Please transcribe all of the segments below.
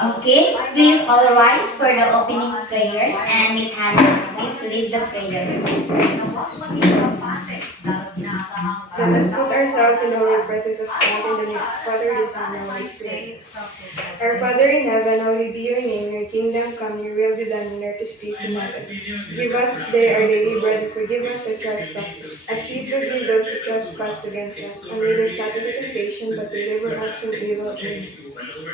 Okay, please all rise for the opening prayer, and Miss Hannah, please lead the prayer. Let us put ourselves in the holy presence of God in the name of Father, the Son, and the Holy Spirit. Our Father in heaven, hallowed be your name. Your kingdom come, your will be done on earth as it is in heaven. Give us this day our daily bread, and forgive us our trespasses, as we forgive those who trespass against us. And lead us not into temptation, but deliver us from evil. Amen.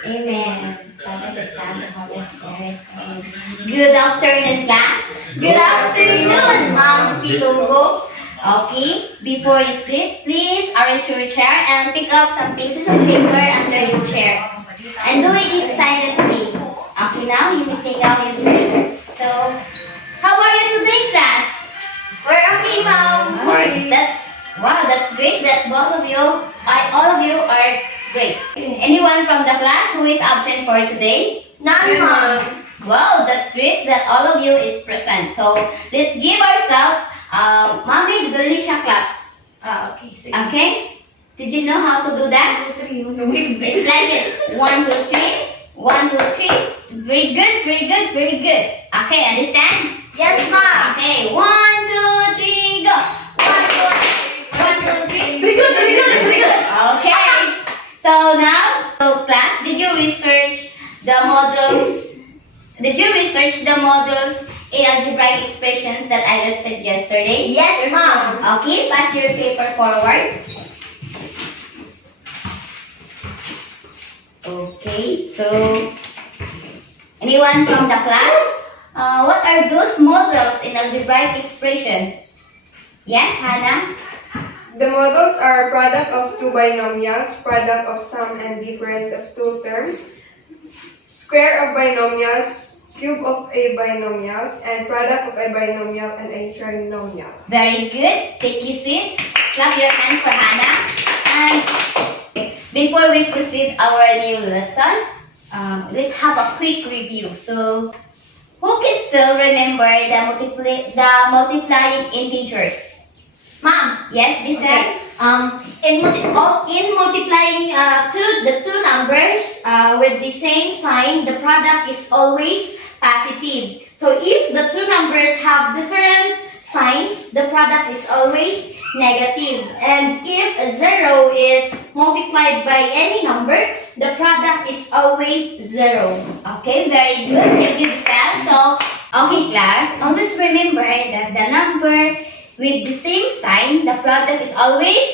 Amen. Father, the Son, the Holy Spirit. Amen. Good afternoon, class. Good afternoon, Ma'am Pitungo. Okay, before you sit, please arrange your chair and pick up some pieces of paper under your chair. And do it silently. Okay, now you may take down your seat. So, how are you today, class? We're okay, Ma'am. That's great that all of you are great. Anyone from the class who is absent for today? None, Ma'am. Wow, that's great that all of you is present. So, let's give ourselves Mommy, dali siya clap. Okay, sige. Okay? Did you know how to do that? It's like it. 1, 2, 3. 1, 2, 3. Very good, very good, very good. Okay, understand? Yes, Ma'am. Okay, 1, 2, 3, go. 1, 2, 3. 1, 2, 3. Very good, very good, very good. Okay. So now, class, did you research the models? Did you research the models in algebraic expressions that I listed yesterday? Yes, Ma'am. Okay, pass your paper forward. Okay, so anyone from the class? What are those models in algebraic expression? Yes, Hannah? The models are product of two binomials, product of sum and difference of two terms, square of binomials, cube of a binomials, and product of a binomial and a trinomial. Very good. Take your seats. Clap your hands for Hannah. And before we proceed our new lesson, let's have a quick review. So, who can still remember the multiplying integers? Ma'am, Yes, this okay. In multiplying the two numbers with the same sign, the product is always positive. So if the two numbers have different signs, the product is always negative. And if 0 is multiplied by any number, the product is always 0. Okay, very good. Thank you, Giselle. So, okay, class, always remember that the number with the same sign, the product is always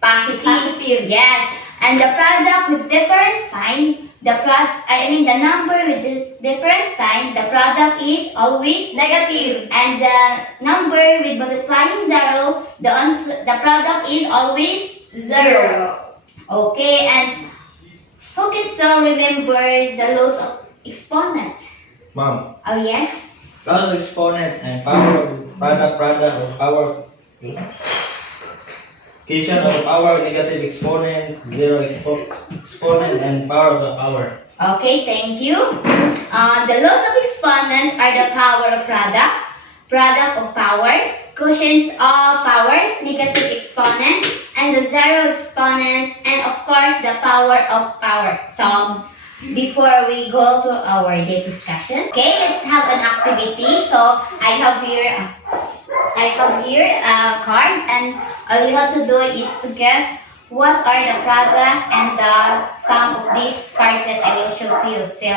positive. Yes. And the product with different sign, the number with the different sign, the product is always Negative. and the number with multiplying 0, the product is always 0. Okay, and who can still remember the laws of exponent? Ma'am, Oh yes? laws of exponent and power of product of power multiplication of power negative exponent, zero exponent, and power of the power. Okay, thank you. The laws of exponent are the power of product of power, quotients of power, negative exponent, and the zero exponent, and of course the power of power. So, before we go to our day discussion, okay, let's have an activity. So, I have here a card, and all you have to do is to guess what are the product and the sum of these cards that I will show to you. So,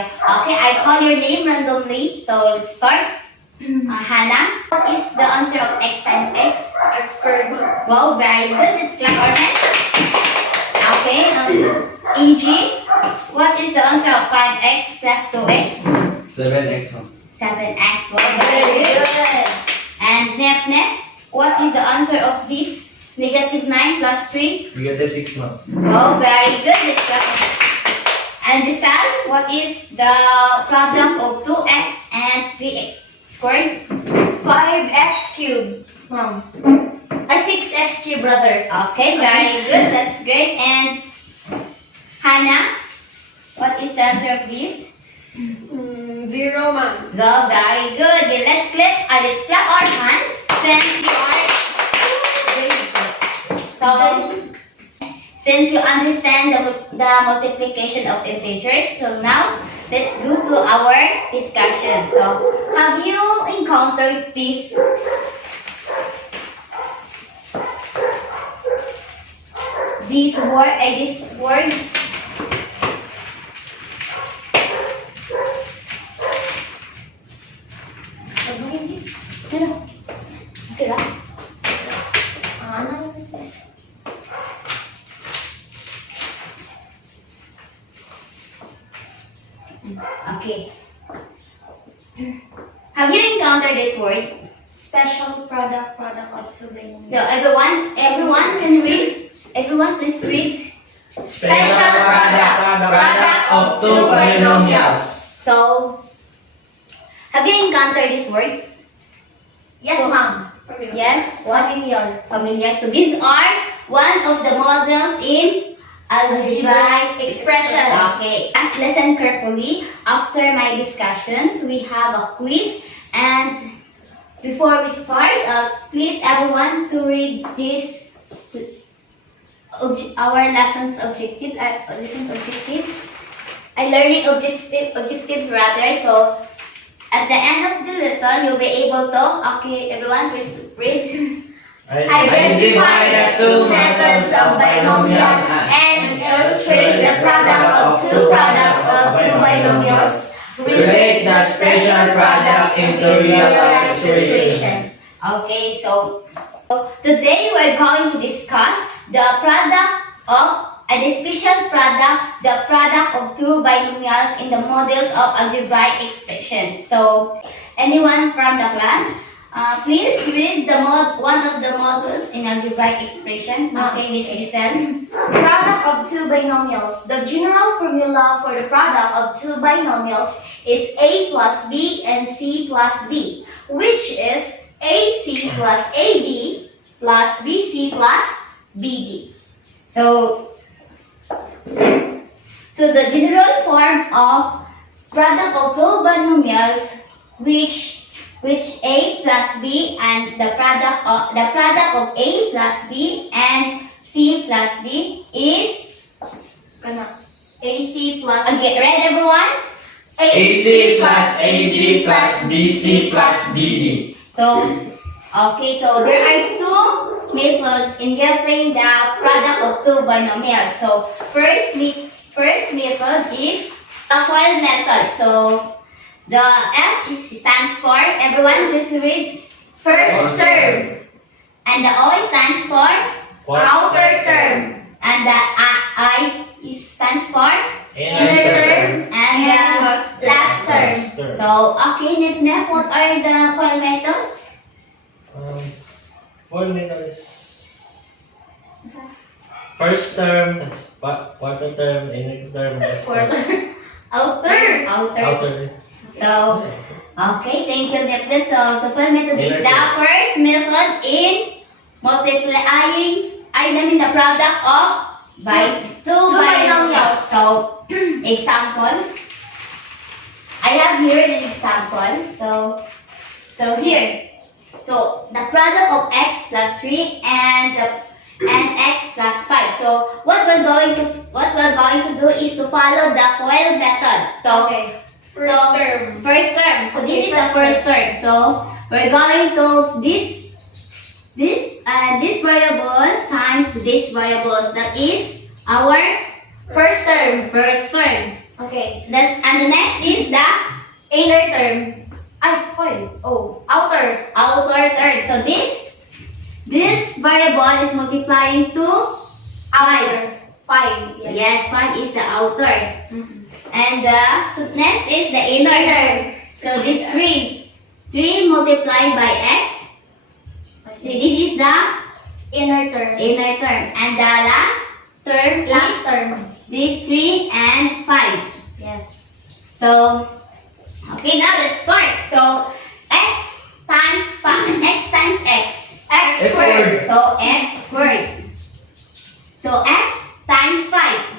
okay, I call your name randomly. So, let's start. Hannah, what is the answer of x times x? X squared. Wow, very good. Let's clap our hands. Okay, EG, what is the answer of 5x plus 2x? 7x, ma'am. 7x. Wow, very good. And Nep, what is the answer of this? Negative 9 plus 3? Negative 6, ma'am. Oh, very good. Let's clap. And Giselle, what is the product of 2x and 3x squared? 5x cubed. Ma'am. 6x cubed, brother. Okay, very good. That's great. And Hannah, what is the answer of this? 0, Ma'am. So, very good. Okay, let's clap our hand since you are very good. So, since you understand the multiplication of integers, so now let's go to our discussion. So, have you encountered this these words? Okay. Have you encountered this word? Special product of two binomials. So everyone can read. Everyone please read. Special product of two binomials. So, have you encountered this word? Yes, ma'am. Yes. What? Familiar. Familiar. So these are one of the models in algebraic expression. Okay. Let's listen carefully. After my discussions, we have a quiz, and before we start, please everyone to read this. Our lessons objectives. Learning objectives rather. So at the end of the lesson, you'll be able to. Okay, everyone, please read. Identify the two methods of binomials and illustrate the product of two products of two binomials. Relate the special product into real illustration. Okay, so today we're going to discuss the product of the special product, the product of two binomials in the models of algebraic expressions. So, anyone from the class, please read one of the models in algebraic expression. Okay, Miss Giselle. Product of two binomials. The general formula for the product of two binomials is A plus B and C plus D, which is AC plus AB plus BC plus BD. So the general form of product of two binomials which A plus B and the product of A plus B and C plus D is AC plus okay, read everyone. AC plus AD plus BC plus BD. So there are two methods in getting the product of two binomials. So first method is a FOIL method. So the F stands for, everyone please read, first term, and the O stands for outer term, and the I stands for inner term, and the last term. So okay, Nef, what are the FOIL methods? FOIL method is first term, quarter term, inner term, Quarter, outer. Outer. So, okay, thank you, Neptune. So, the FOIL method is the first method in multiplying the product of two binomials. So, example. I have here an example. So here. So, the product of x plus 3 and x plus 5. So, what we're going to do is to follow the FOIL method. So, Okay. First term. So this is the first term. So we're going to this variable times this variable. That is our First term. first term. Okay. And the next is the Inner term. Foil. Oh, outer. outer term. So this variable is multiplying to 5. 5. Yes, 5 is the outer. Mhm. And so next is the inner term. So this 3 multiplied by x. See, this is the Inner term. inner term. And the last term Last is term. these 3 and 5. Yes. So, okay, now let's start. So, x times x. X squared. So, x squared. So, x times 5.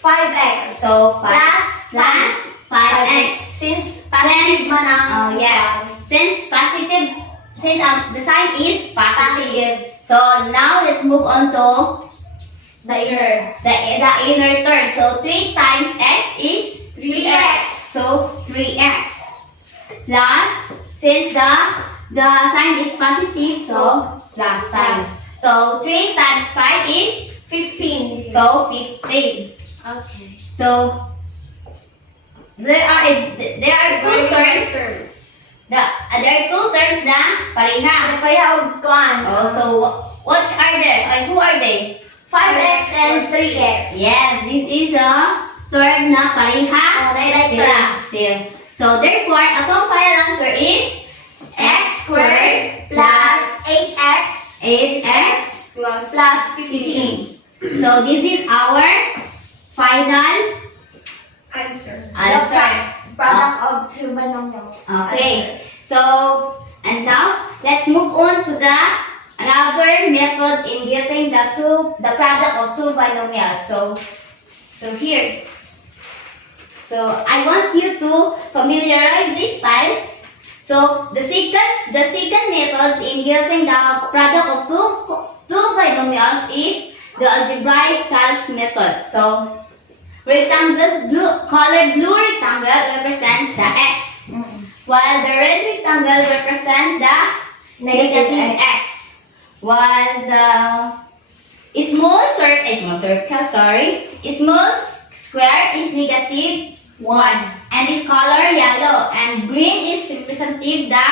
5x. So, plus 5x. Since positive man ang Oh, yes. Since the sign is positive. So, now let's move on to the inner. the inner term. So, 3 times x is 3x. So 3x. Plus, since the sign is positive, so plus sign. So 3 times 5 is 15. so 15. Okay. So there are two terms. There are two terms na pareha. Pareha og kuan. Oh, so what are they? Who are they? 5x and 3x. Yes, this is a term na pareha. Oh, like Sila. that. So therefore, atong final answer is X squared plus 8x 8x plus 15. So this is our final Answer. answer. Product of two binomials. Okay. So and now let's move on to the another method in getting the product of two binomials. So here. So I want you to familiarize these styles. So the second methods in getting the product of two binomials is the algebraic calc method. So colored blue rectangle represents the x, while the red rectangle represents the negative x. While the small square is negative 1, and its color yellow, and green is representative the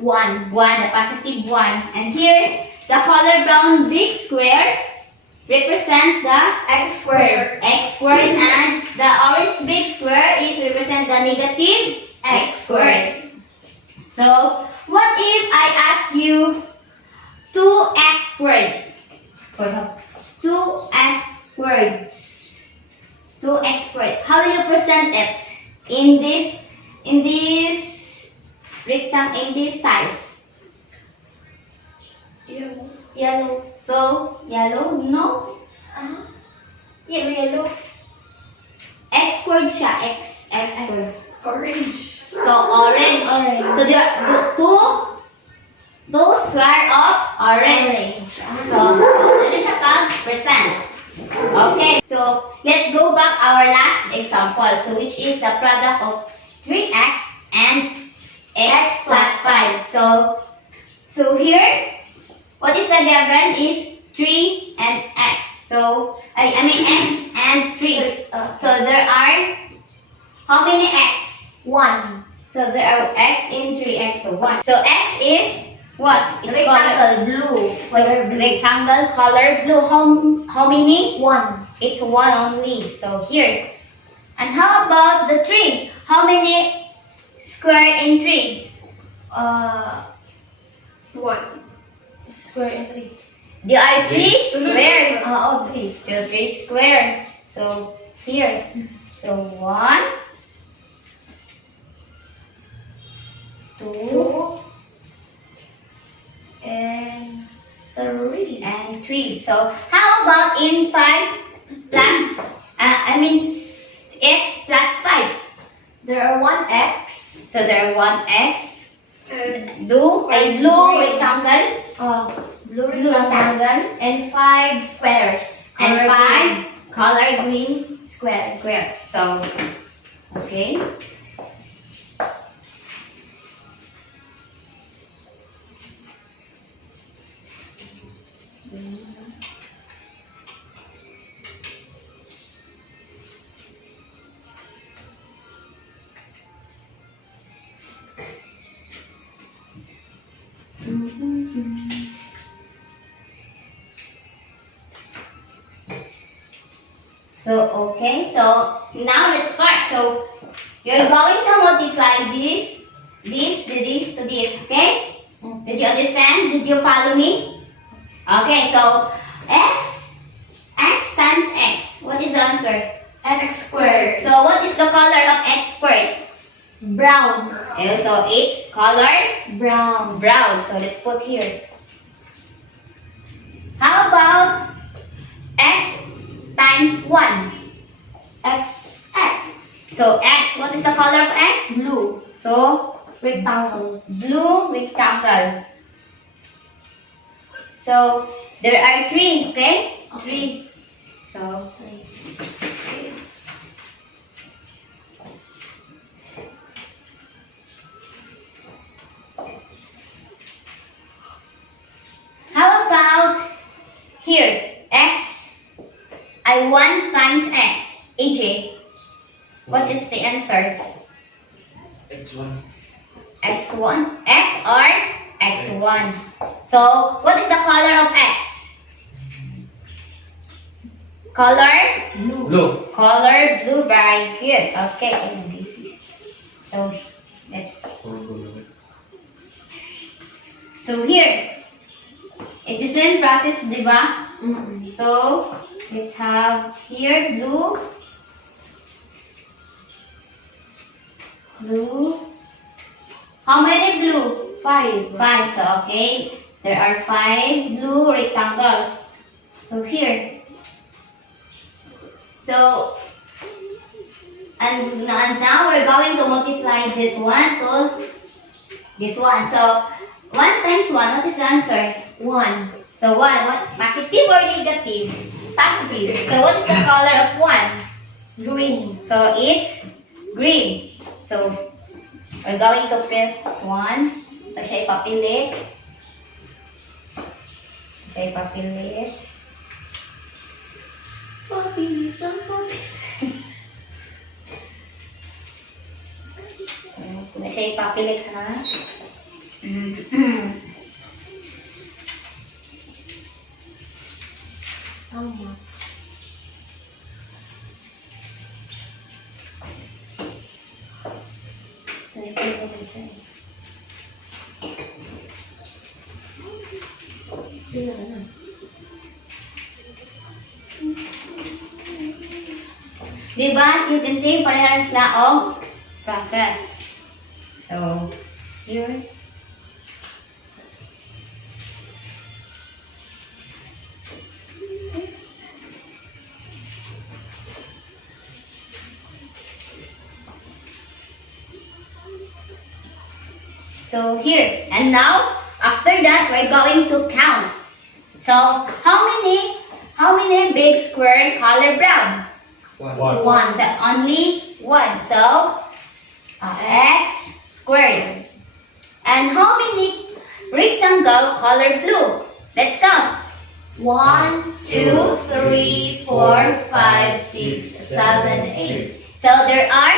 1, the positive 1. And here the color brown big square represent the X squared. x squared, and the orange big square is represent the negative x squared. So what if I ask you 2x squared? For example, 2x squared. 2x squared. How will you present it in this tiles? Yellow. So yellow, no. Yellow. X squared siya. X squared. Orange. So orange. So there are two square of orange. So ano siya pag-present? Okay. So let's go back our last example. So which is the product of 3x and x plus 5. So here, what is the given is 3 and x. So I mean x and 3. So there are how many x? 1. So there are x in 3x, so 1. So x is what? It's Rectangle blue. So rectangle color blue. How many? 1. It's 1 only. So here. And how about the 3? How many square in 3? 1. Square and 3. There are 3 square. All 3. There are 3 square. So here. So 1, 2, And 3. and 3. So how about in 5 plus, x plus 5? There are 1x. So there are 1x. And Blue Blue rectangle. Blue Blue rectangle. And 5 squares. And Color 5 color green green squares. square. So, okay. So, okay. So, now let's start. So, you're going to multiply this to this, okay? Did you understand? Did you follow me? Okay, so, x times x. What is the answer? X squared. So, what is the color of x squared? Brown. Okay, so, it's color Brown. brown. So, let's put here. How about x times 1? X. So, x, what is the color of x? Blue. So, Rectangle. blue rectangle. So, there are 3, okay? 3. So, I 1 times x. AJ, what is the answer? X1. X1? X or X1? So, what is the color of X? Color? Blue. Color blue. Very good. Okay. So, let's. So, here. It is in process, diba? So, let's have here blue. Blue. How many blue? 5. 5. So, okay. There are 5 blue rectangles. So, here. So, and now we're going to multiply this one to this one. So, 1 times 1, what is the answer? 1. So, 1, what? Positive or negative? Positive. So, what is the color of 1? Green. So, it's green. So, we're going to paste 1. So, siya ipapilit. Siya ipapilit. So, na siya ipapilit, ha? Tama. So, ipapilit ko siya. Diba? As you can see, parehas sila ang process. So, here. So, here. And now, after that, we're going to count. So, how many big square color brown? One. 1. So, only 1. So, x squared. And how many rectangle color blue? Let's count. 1, 2, 3, 4, 5, 6, 7, 8. So, there are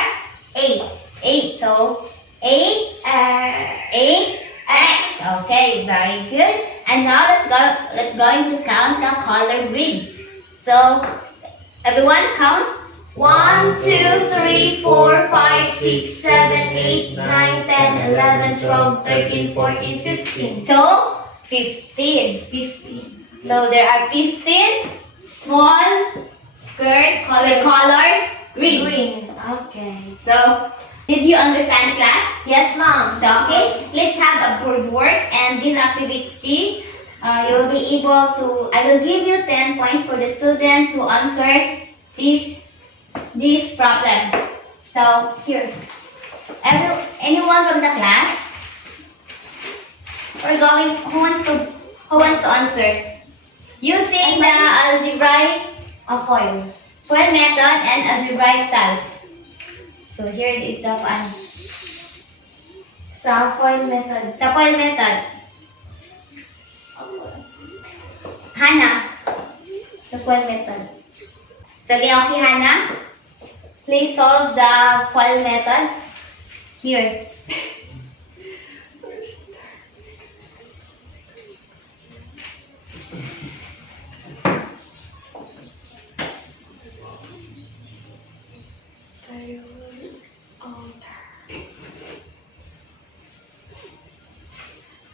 8. 8. So, 8 x. Okay, very good. And now let's going to count the color green. So, everyone count. 1, 2, 3, 4, 5, 6, 7, 8, 9, 10, 11, 12, 13, 14, 15. So, 15. 15. So, there are 15 small skirts with color green. Green. Okay. So, did you understand, class? Yes, ma'am. So, okay, let's have a board work, and this activity, you'll be able to, I will give you 10 points for the students who answer this problem. So, here, anyone from the class, who wants to answer? Using the algebraic FOIL method and algebraic tiles. So, here is the one. Sa FOIL method. Sa FOIL method. Hannah. Sa FOIL method. So, okay, Hannah. Please solve the FOIL method. Here.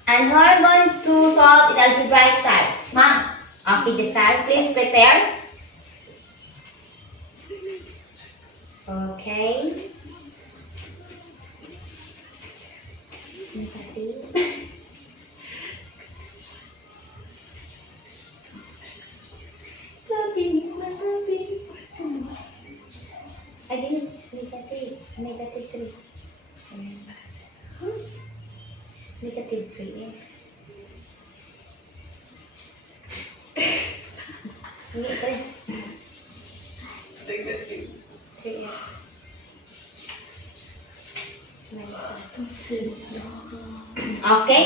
And we're going to solve in algebraic types. Ma'am. Okay, Jessar, please prepare. Okay. I didn't negative 3. Negative 3x. Negative 3x. Okay,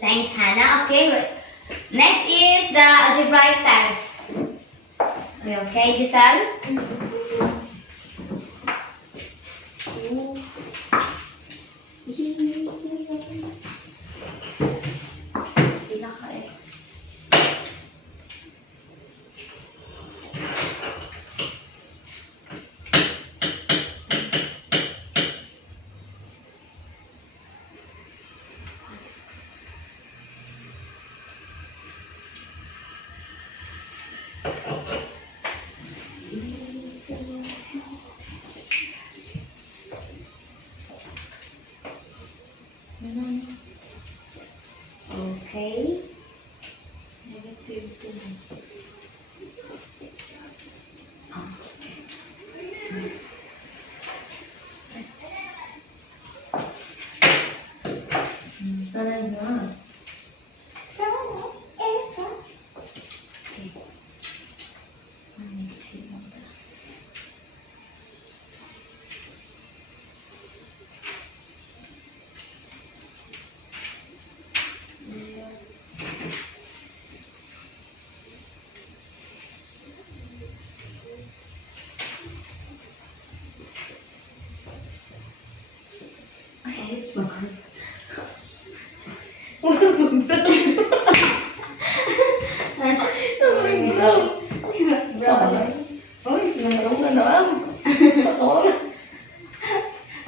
thanks, Hannah. Okay, next is the algebraic tiles. You okay, Giselle? Pinaka-X. Okay. Negative 2. Sana na.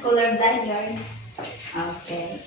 Colorblind yarn. Okay.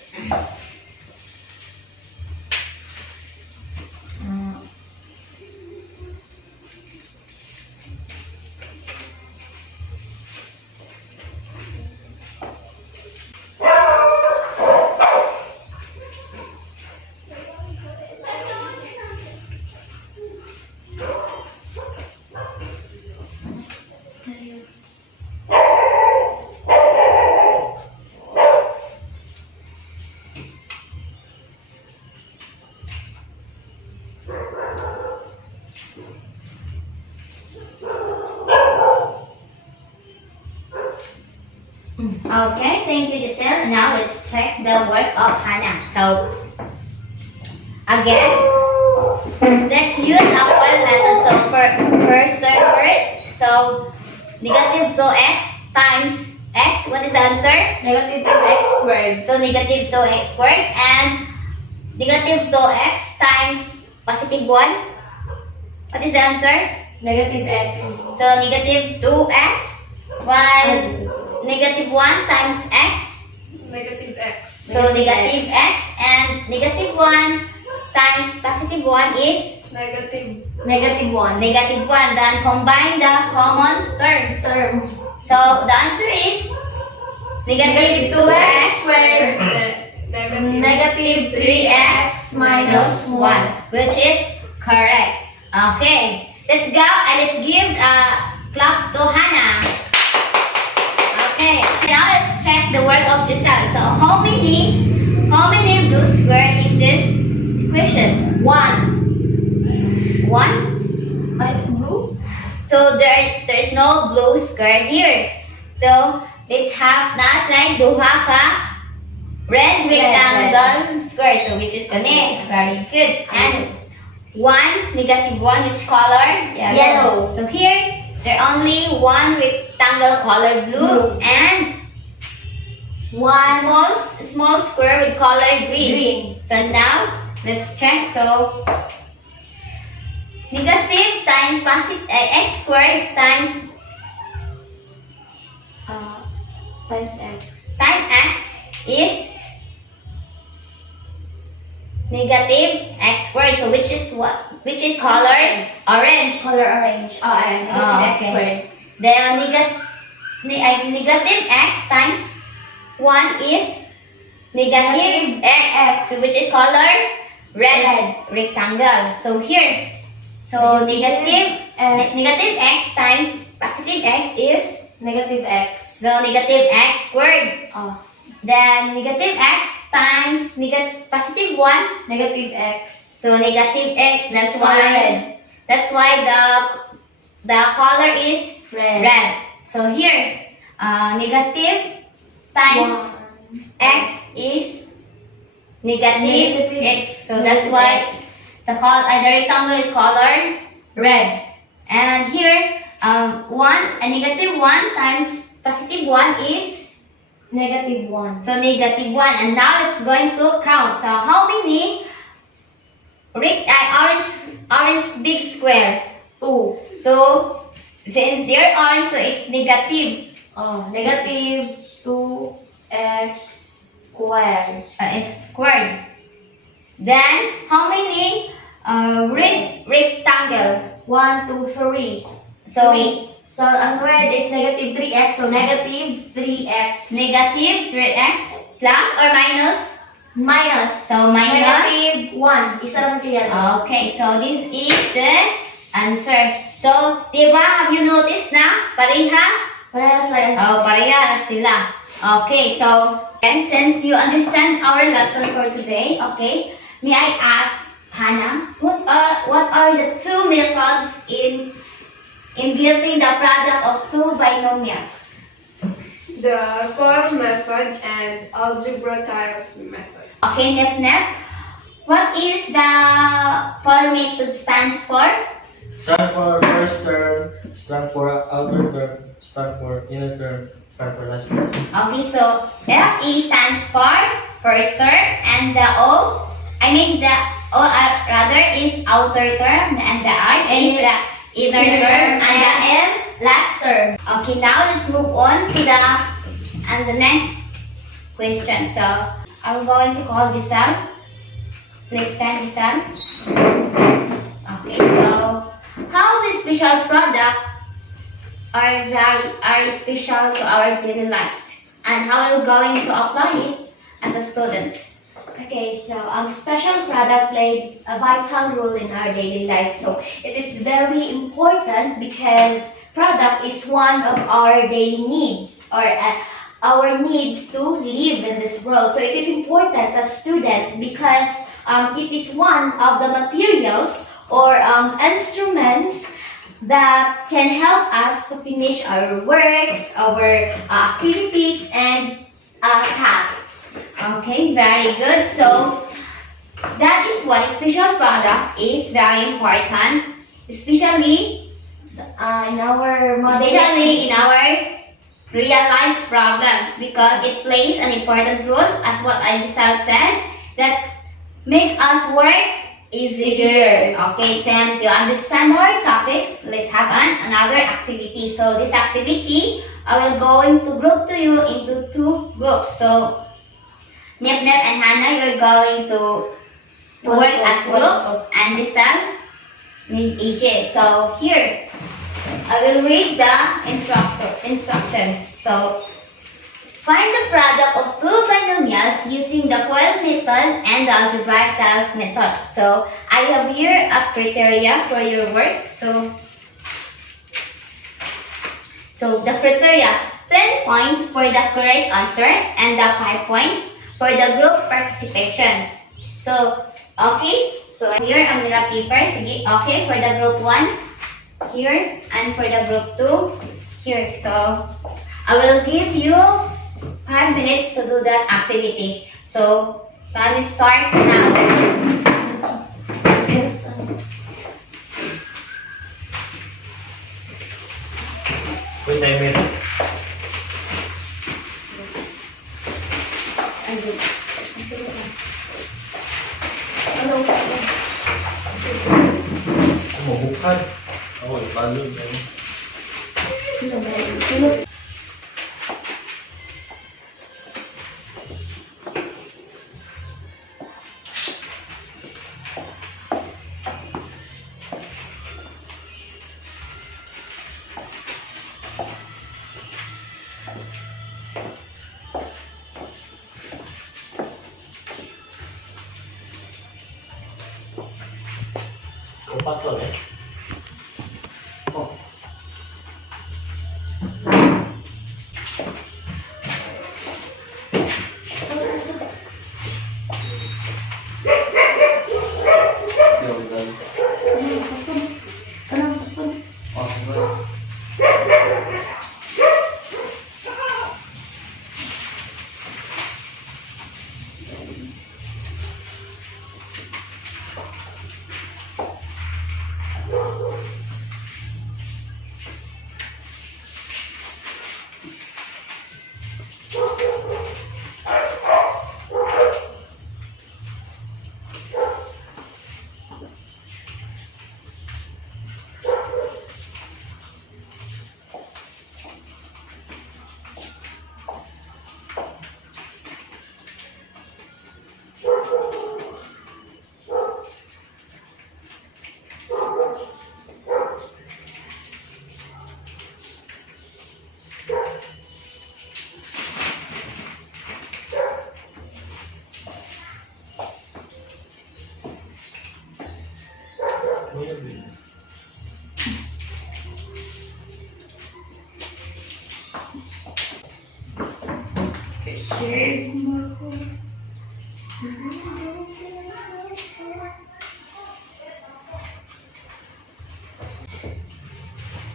Okay, thank you, Giselle. Now let's check the work of Hannah. So, again, let's use a while method. So, first. So, negative 2x times x. What is the answer? Negative 2x squared. So, negative 2x squared and negative 2x times positive 1. What is the answer? Negative x. So, negative 2x, 1, negative 1 times x. Negative x. So, negative x and negative 1 times positive 1 is Negative. Negative 1. negative 1. Then, combine the common terms. So, the answer is negative 2x squared Negative 3x minus 1, which is correct. Okay, let's go and let's give a clap to Hannah. Okay, now let's check the work of Giselle. So how many blue square in this equation? 1. 1. Blue? So there is no blue square here. So let's have like duha ka red rectangle square. So which is gani? Very good. And 1, negative 1, which color? Yellow. So here, there only one rectangle color blue and One small square with color green. green. So now, let's check. So, negative times positive x squared times Times x. x is negative x squared. So which is what? Which is colored orange. Color orange. Oh, X okay. squared. Then negative x times 1 is negative x. So which is color red rectangle. So here, so negative x times positive x is Negative x. so negative x squared. Oh. Then negative x times positive 1. Negative x. So negative x. That's Color why red. the color is Red. red. So here, negative times x is negative x. So that's why the rectangle is colored red. And here, negative 1 times positive 1 is Negative 1. so negative 1. And now it's going to count. So how many orange big square? 2. So since they're orange, so it's negative. Negative 2x squared. X squared. Then how many rectangle? 1, 2, 3. So 3. So ang red is negative 3x. So negative 3x. negative 3x plus or minus? Minus. So minus. Negative 1. Isa lang kaya. Okay, so this is the answer. So, diba, have you noticed na pareha? Parehas lang. Parehas sila. Okay, so, and since you understand our lesson for today, okay, may I ask Hannah, what are the two methods in getting the product of two binomials? The FOIL method and algebra tiles method. Okay, Nep, what is the FOIL method stands for? Stand for first term, stand for outer term, stand for inner term, stand for last term. Okay, so FE stands for first term, and the rather is outer term, and the I is the inner term, and the L last term. Okay, now let's move on to the next question. So I'm going to call Giselle. Please stand, Giselle. Okay, so how the special product are special to our daily lives, and how we're going to apply it as a students. Okay, so special product played a vital role in our daily life. So it is very important because product is one of our daily needs, or our needs to live in this world. So it is important as student because it is one of the materials or instruments that can help us to finish our works, our activities, and tasks. Okay, very good. So that is why special product is very important, especially In our in our real life problems, because it plays an important role, as what I just said, that make us work easier. Okay, since you understand our topic, let's have another activity. So this activity, I will going to group to you into two groups. So Nep and Hannah, you're going to work as group, and Giselle with AJ. So here, I will read the instruction. So find the product of two binomials using the FOIL method and the algebraic tiles method. So I have here a criteria for your work. So the criteria, 10 points for the correct answer and the 5 points for the group participations. So okay, so here ang nila paper. Sige, okay, for the group 1 here, and for the group 2 here. So I will give you 5 minutes to do that activity. So time will start now. Wait a minute. Mabukan. Oo, ibalog. Pasok eh. Oh.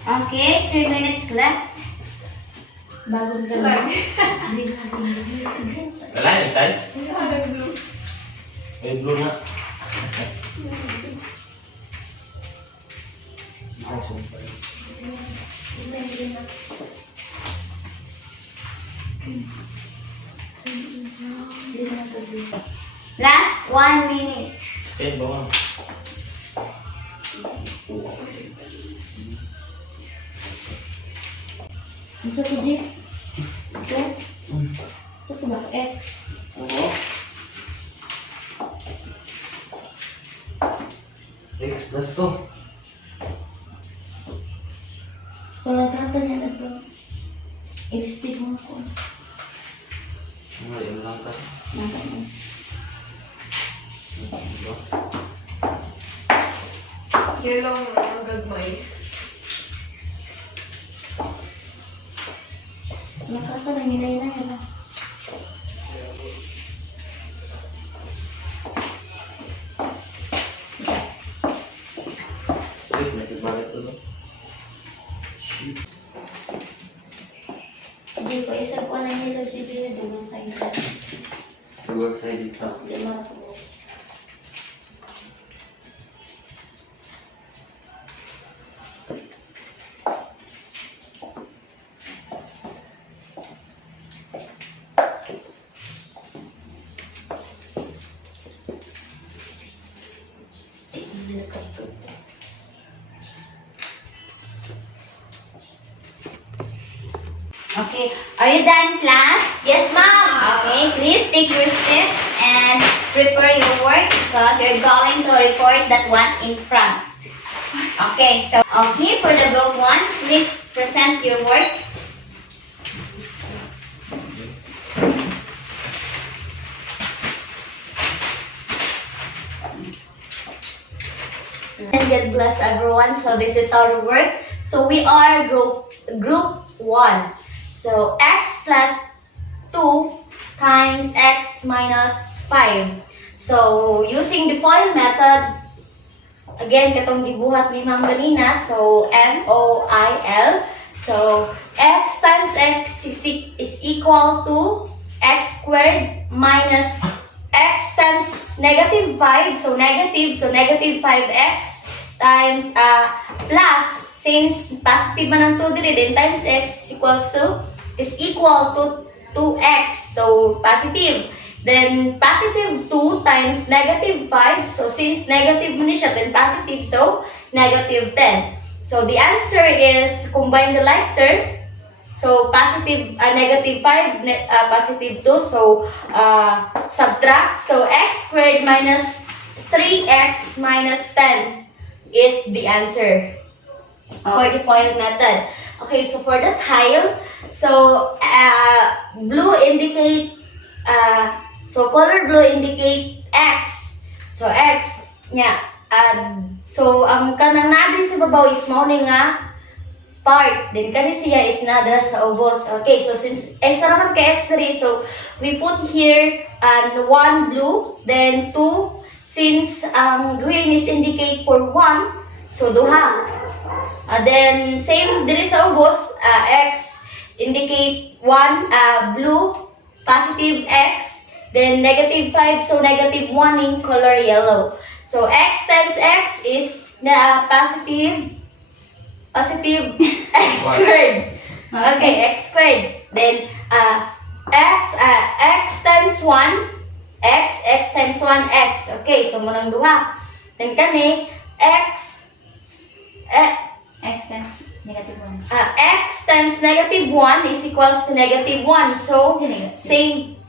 Okay, 3 minutes left. Bagong gano'n. Wala yung size? May blue na. Ang sumpay. Last 1 minute. Stand ba nga? Ito ko, Jeep. Ito. Ito ko ba? X. Oo. X plus 2. Kung nagkata niya na ito, i-listig mo ako. Yun lang ka. Yellow ang gagmay. Nagkata na nila yun. Wait, may balik ito. Jeep, ko isa ko na nila, Jeep, yun. Dalawa side. Dua side dito. Lima po. Okay, are you done, class? Yes, ma'am! Okay, please take your seat and prepare your work because you're going to report that one in front. Okay, so for the group 1, please present your work. And God bless everyone. So this is our work. So we are group 1. So x plus 2 times x minus 5. So using the FOIL method, again katong gibuhat ni Ma'am kanina. So FOIL. So x times x is equal to x squared minus x times negative 5. So negative 5x times plus, since positive man ang 2 dire, then times x is equal to 2x. So positive. Then positive 2 times negative 5. So since negative man siya, then positive, so negative 10. So the answer is combine the like term. So positive, negative 5, positive 2. So subtract. So x squared minus 3x minus 10 is the answer for the FOIL method. Okay, so for the tile, so blue indicate, so color blue indicate x. So x, yeah. So kanang nadri sa babaw is morning nga part. Then kani siya is nada sa ubos. Okay, so since saraman ka x3, so we put here 1 blue, then 2. Since green is indicate for 1, so duha. Then same diri sa ubos, x indicate 1 blue, positive x, then negative 5, so negative 1 in color yellow. So x times x is positive x squared. Okay, x squared. Then x times 1, x times 1, x. Okay, so munang duha. Then kani x Times negative 1. x times negative 1 is equals to negative 1. So same.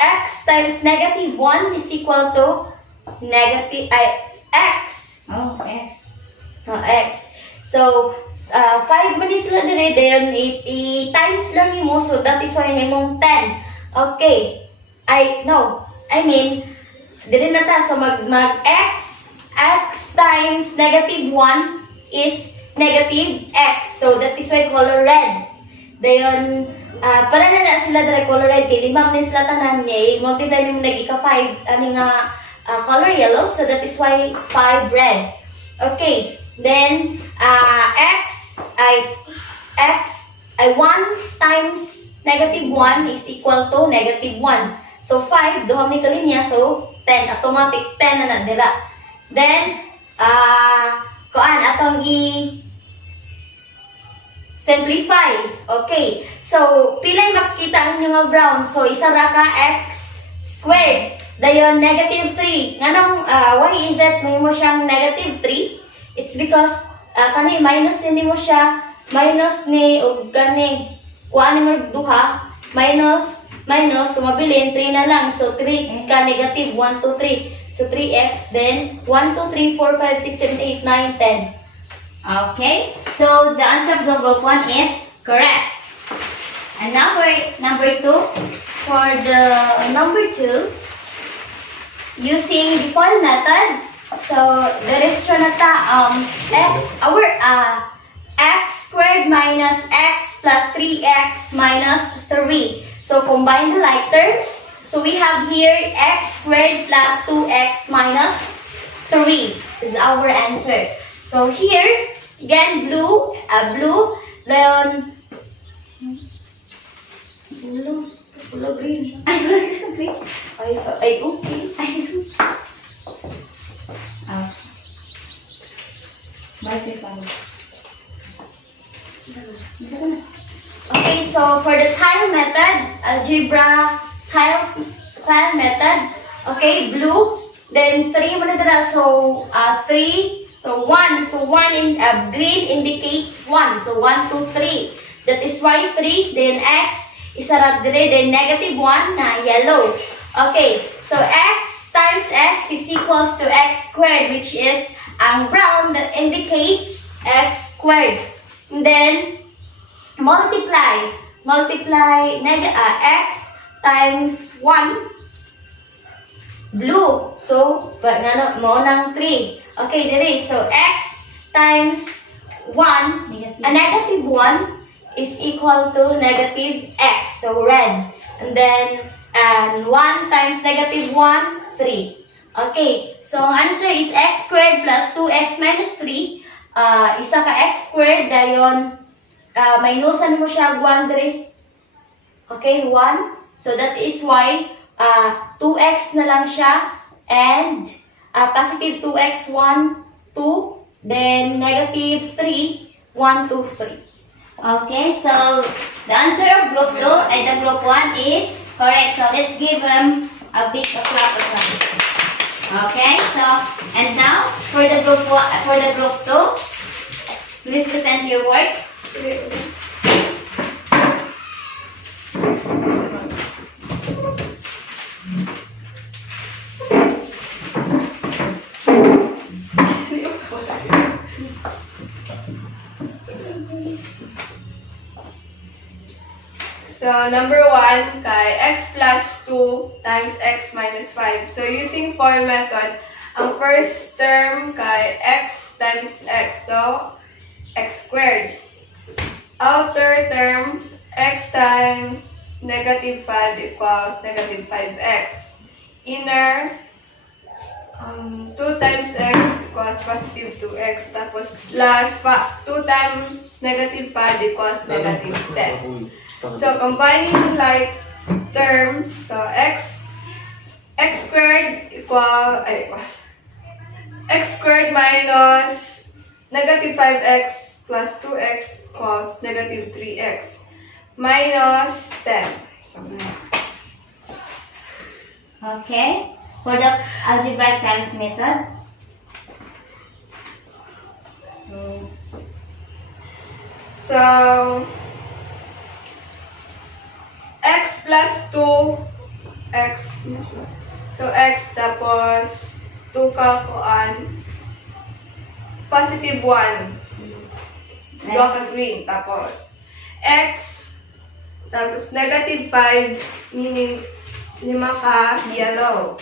X times negative 1 is equal to negative x. Oh, x. X. So 5 man sila dire, then 80 times lang mo, so that is why nimong 10. Okay. I mean dire na ta, so mag x times negative 1 is negative x. So that is why color red. Dayon, para na sila dere colored kay lima man sila tanan niya, multiply nimo nag ika 5 ani nga color yellow, so that is why 5 red. Okay, then x ay 1 times negative 1 is equal to negative 1. So 5 duha ni kalinya, so 10, automatic 10 na dira. Then kuan atong simplify. Okay. So, pilay makita ang mga brown. So, isa ra ka x squared. Dayon, negative 3. Nganong, why is it may mo siyang negative 3? It's because, kanay, minus ni mo siya. Minus ni, o gani, kuha ni mo duha. Minus, so mabilin, 3 na lang. So, 3 ka negative, 1, 2, 3. So, 3x, then, 1, 2, 3, 4, 5, 6, 7, 8, 9, 10. Okay, so the answer of group 1 is correct. And now for number 2. For the number 2, using the FOIL method, so diretso na ta x squared minus x plus 3x minus 3. So combine the like terms. So we have here x squared plus 2x minus 3 is our answer. So here, again, blue, then blue, green. Green. Ay, okay. Mark this one. Okay, so for the tile method, algebra tile method, okay, blue, then 3 mo na dira, so 3. So 1 in green indicates 1. So 1, 2, 3. That is why 3. Then x is around dire. Then negative 1 na yellow. Okay. So x times x is equals to x squared, which is ang brown that indicates x squared. And then multiply x times 1 blue. So mo nang 3. Okay, there is. So, x times 1, a negative 1 is equal to negative x. So, red. And then, 1 times negative 1, 3. Okay, so answer is x squared plus 2x minus 3. Isa ka x squared, dayon, minusan mo siya 1 dire. Okay, 1. So, that is why 2x na lang siya. And, positive 2x, 1, 2, then negative 3, 1, 2, 3. Okay, so the answer of group 2 and the group 1 is correct. So let's give them a big clap as well. Okay, so and now for the group 2, please present your work. So, number 1, kay x plus 2 times x minus 5. So, using FOIL method, ang first term kay x times x. So, x squared. Outer term, x times negative 5 equals negative 5x. Inner, 2 times x equals positive 2x. Tapos, last, 2 times negative 5 equals negative 10. So, combining like terms, so x squared x squared minus negative 5x plus 2x equals negative 3x minus 10. So, Okay, for the algebraic tiles method. So x plus 2 x so x tapos 2 ka kuan positive 1 block ka green tapos x tapos negative 5 meaning 5 ka yellow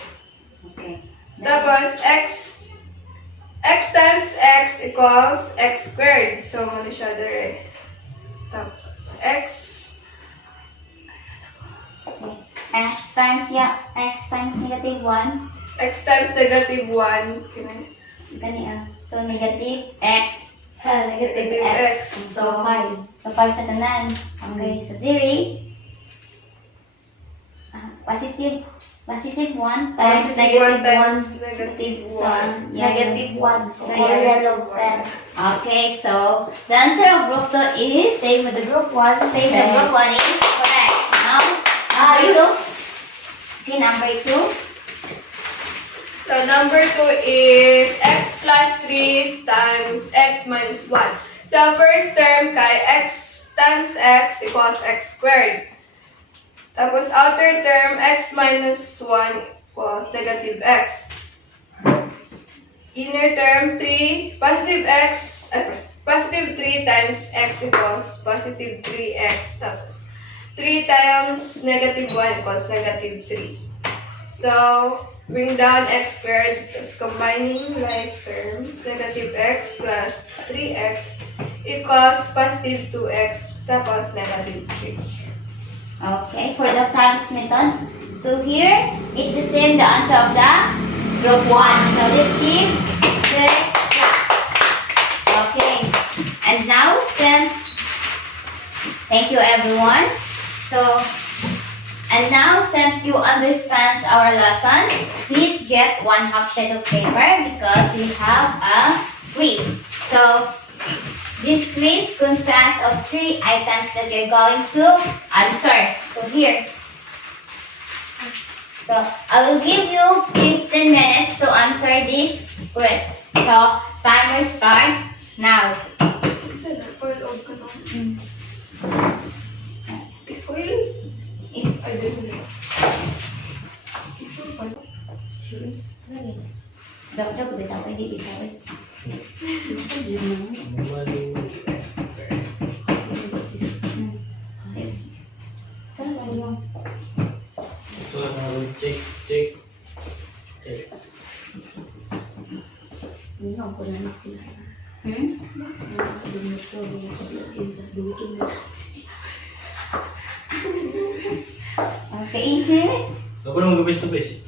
Okay. tapos x times x equals x squared so mano siya dire tapos x times x times negative 1. X times negative 1. Gani So, negative x. Negative x. So, 5. So, 5 sa tanan. Okay. So, 0. Positive 1 times Negative 1 times negative negative 1. 1. Negative 1. So, So, yellow pen. Okay, so the answer of group 2 is Same with the group 1. same. The group 1 is correct. Now, number 2. Okay, number 2. So number 2 is x plus 3 times x minus 1. So first term kay x times x equals x squared. Tapos outer term x minus 1 equals negative x. Inner term 3 positive 3 times x equals positive 3x. Tapos 3 times negative 1 equals negative 3. So bring down x squared, just combining like terms, negative x plus 3x equals positive 2x, tapos negative 3. Okay, for the times method. So here, it's the same the answer of the group 1. So let's give the clap. Okay. And now, thank you everyone. And now, since you understand our lesson, please get 1/2 sheet of paper because we have a quiz. So, this quiz consists of 3 items that you're going to answer. So, here. So, I will give you 15 minutes to answer this quiz. So, timer start now. So, foil out ka na. Foil? I didn't know. Dapat bitaw, hindi bitaw. Check. Okay, Inche. Ako na mag-base to base.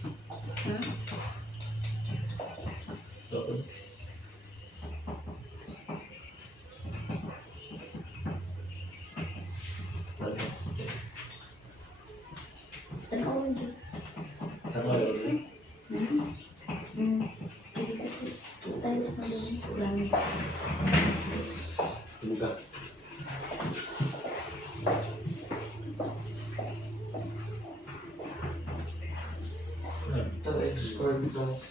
Ako. Buka. X squared plus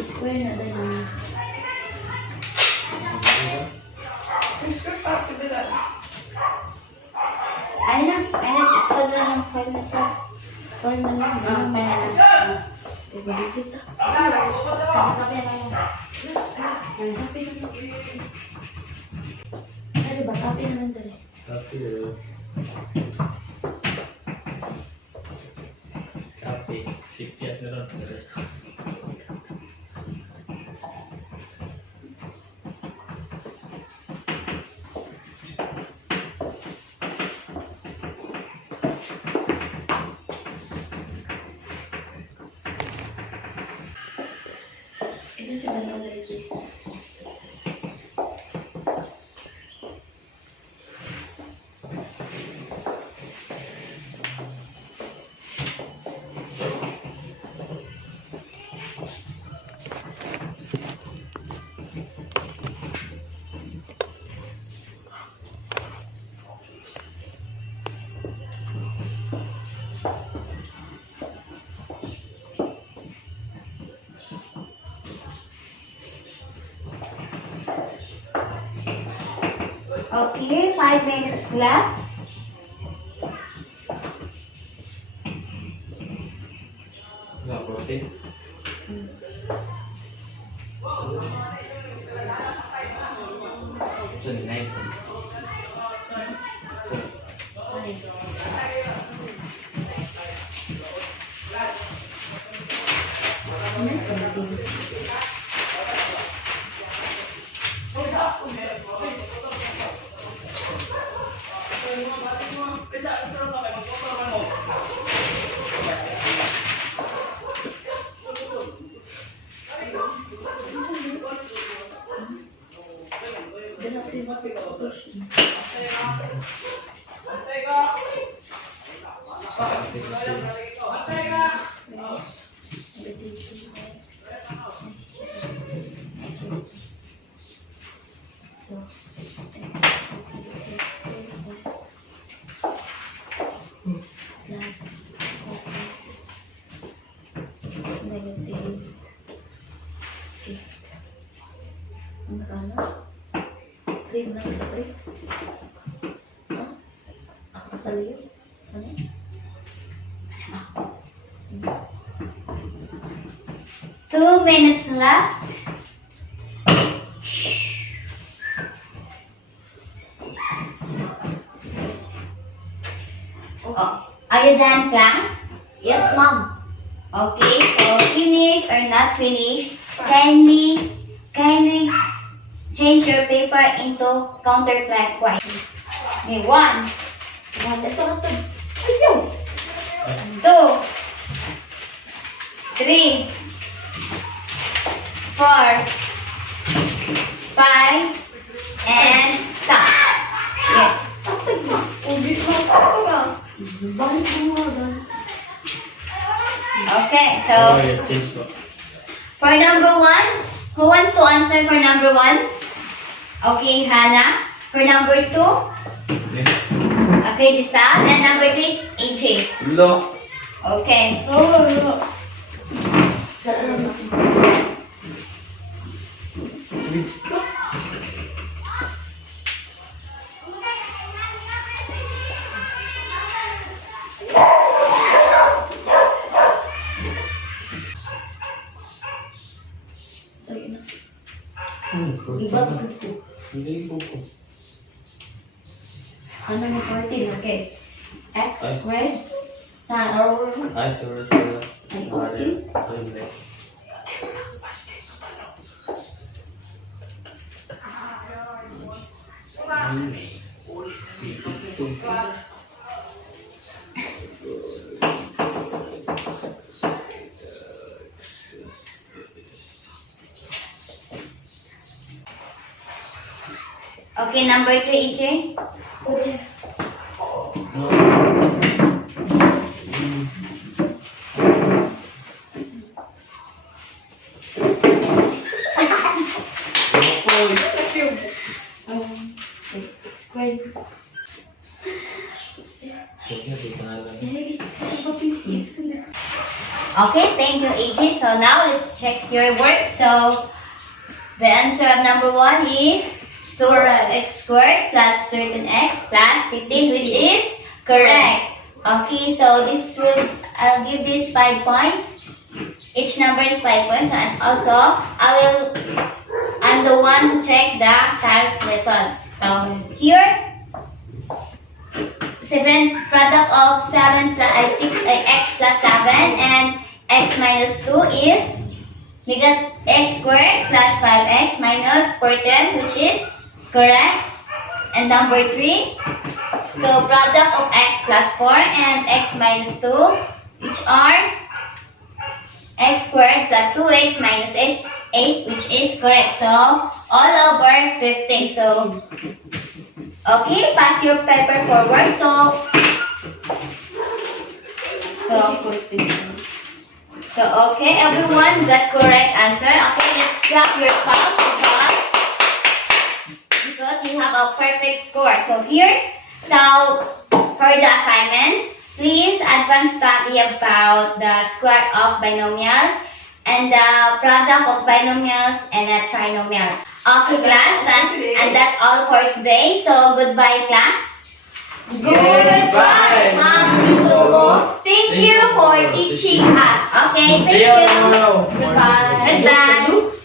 Square na dahil. Extra pa, pwede Ay na, solve lang yung file na to. File na lang. File na lang. Diba dito? Kapi na lang. Copy na lang. Ay, diba? Copy na lang dali. Copy. Sipiat na lang. Ito si Binomials. Okay, 5 minutes left. Nggak protein. Jadi naik. So, plus negative 8. Ang nakala? 3 mo lang sa 3. Ha? Ako sa liyo? Ano yun? 2 minutes left. Oh, are you done, class? Yes, ma'am. Okay, so finish or not finish, kindly change your paper into counterclockwise. Okay, 1, Ito. 2, 3, 4, 5, and stop. Yeah. Okay, so change po. for number 1, who wants to answer for number 1? Okay, Hannah. For number 2, okay, Giselle. And number 3 is AJ. Lo. Okay. Please. So, yun na. Good. Iba Hindi po po. ano na 14? Okay. X squared. Or Ay, sorry. ay, okay. Okay, number 3, AJ. X squared. Okay, thank you, AJ. So now let's check your work. So the answer of number 1 is 2x squared plus 13x plus 15, which is correct. Okay, so this will, I'll give this 5 points. Each number is 5 points, and also I'm the one to check the tiles methods. So here, product of 6x plus 7 and x minus 2 is negative x squared plus 5x minus 14, which is correct. And number 3, so product of x plus 4 and x minus 2, which are x squared plus 2x minus 8, which is correct. So all over 15. So okay, pass your paper forward. So okay, everyone got correct answer. Okay, let's clap yourself because you have a perfect score. So here, so for the assignments, please advance study about the square of binomials and the product of binomials and trinomials. Okay, class, and that's all for today. So goodbye, class. Goodbye. Ma'am Itubo. Thank you for teaching us. Okay, thank you. Goodbye. Goodbye.